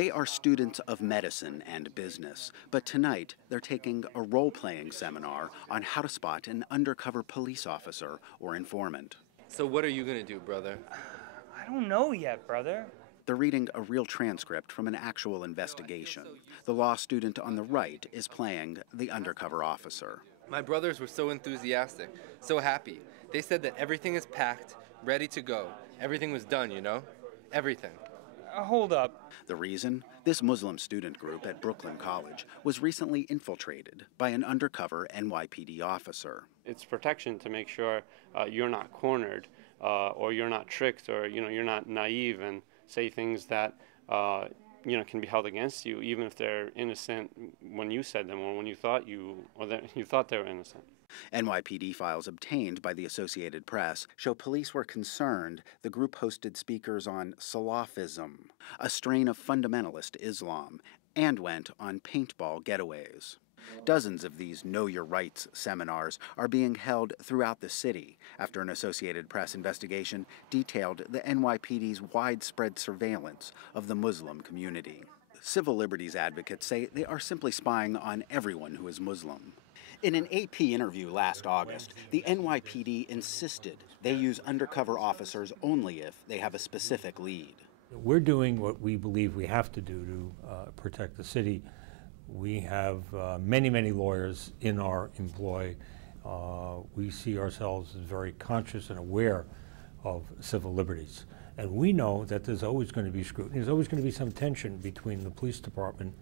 They are students of medicine and business, but tonight they're taking a role-playing seminar on how to spot an undercover police officer or informant. So what are you gonna do, brother? I don't know yet, brother. They're reading a real transcript from an actual investigation. The law student on the right is playing the undercover officer. My brothers were so enthusiastic, so happy. They said that everything is packed, ready to go. Everything was done, you know? Everything. Hold up. The reason? This Muslim student group at Brooklyn College was recently infiltrated by an undercover NYPD officer. It's protection to make sure you're not cornered or you're not tricked or you're not naive and say things that can be held against you, even if they're innocent when you said them or when you thought you thought they were innocent. NYPD files obtained by the Associated Press show police were concerned the group hosted speakers on Salafism, a strain of fundamentalist Islam, and went on paintball getaways. Dozens of these Know Your Rights seminars are being held throughout the city after an Associated Press investigation detailed the NYPD's widespread surveillance of the Muslim community. Civil liberties advocates say they are simply spying on everyone who is Muslim. In an AP interview last August, the NYPD insisted they use undercover officers only if they have a specific lead. We're doing what we believe we have to do to protect the city. We have many lawyers in our employ. We see ourselves as very conscious and aware of civil liberties. And we know that there's always going to be scrutiny. There's always going to be some tension between the police department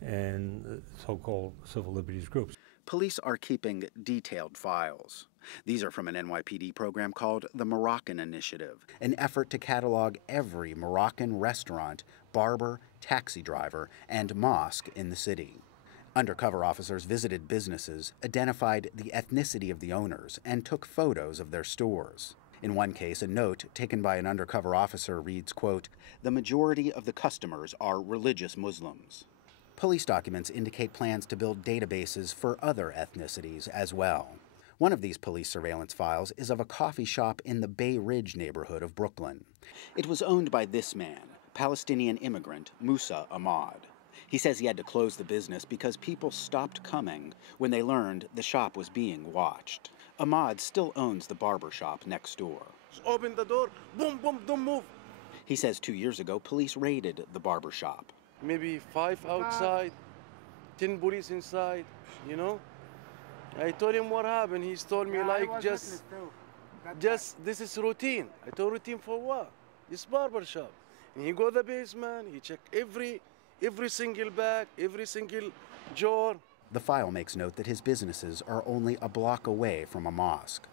and the so-called civil liberties groups. Police are keeping detailed files. These are from an NYPD program called the Moroccan Initiative, an effort to catalog every Moroccan restaurant, barber, taxi driver, and mosque in the city. Undercover officers visited businesses, identified the ethnicity of the owners, and took photos of their stores. In one case, a note taken by an undercover officer reads, quote, "The majority of the customers are religious Muslims." Police documents indicate plans to build databases for other ethnicities as well. One of these police surveillance files is of a coffee shop in the Bay Ridge neighborhood of Brooklyn. It was owned by this man, Palestinian immigrant Musa Ahmad. He says he had to close the business because people stopped coming when they learned the shop was being watched. Ahmad still owns the barber shop next door. Open the door, boom, boom, don't move. He says 2 years ago, police raided the barber shop. Maybe 5 outside, 10 police inside, I told him what happened. He's told me just this is routine. I told routine for what? This barber shop. And he go to the basement, he check every single bag, every single drawer. The file makes note that his businesses are only a block away from a mosque.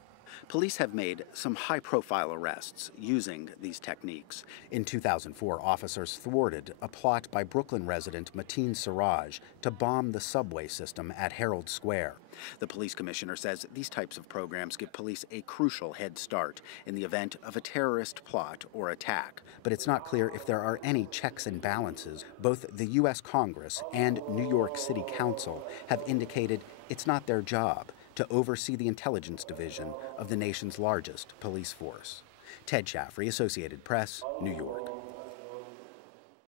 Police have made some high-profile arrests using these techniques. In 2004, officers thwarted a plot by Brooklyn resident Mateen Siraj to bomb the subway system at Herald Square. The police commissioner says these types of programs give police a crucial head start in the event of a terrorist plot or attack. But it's not clear if there are any checks and balances. Both the U.S. Congress and New York City Council have indicated it's not their job to oversee the intelligence division of the nation's largest police force. Ted Shaffrey, Associated Press, New York.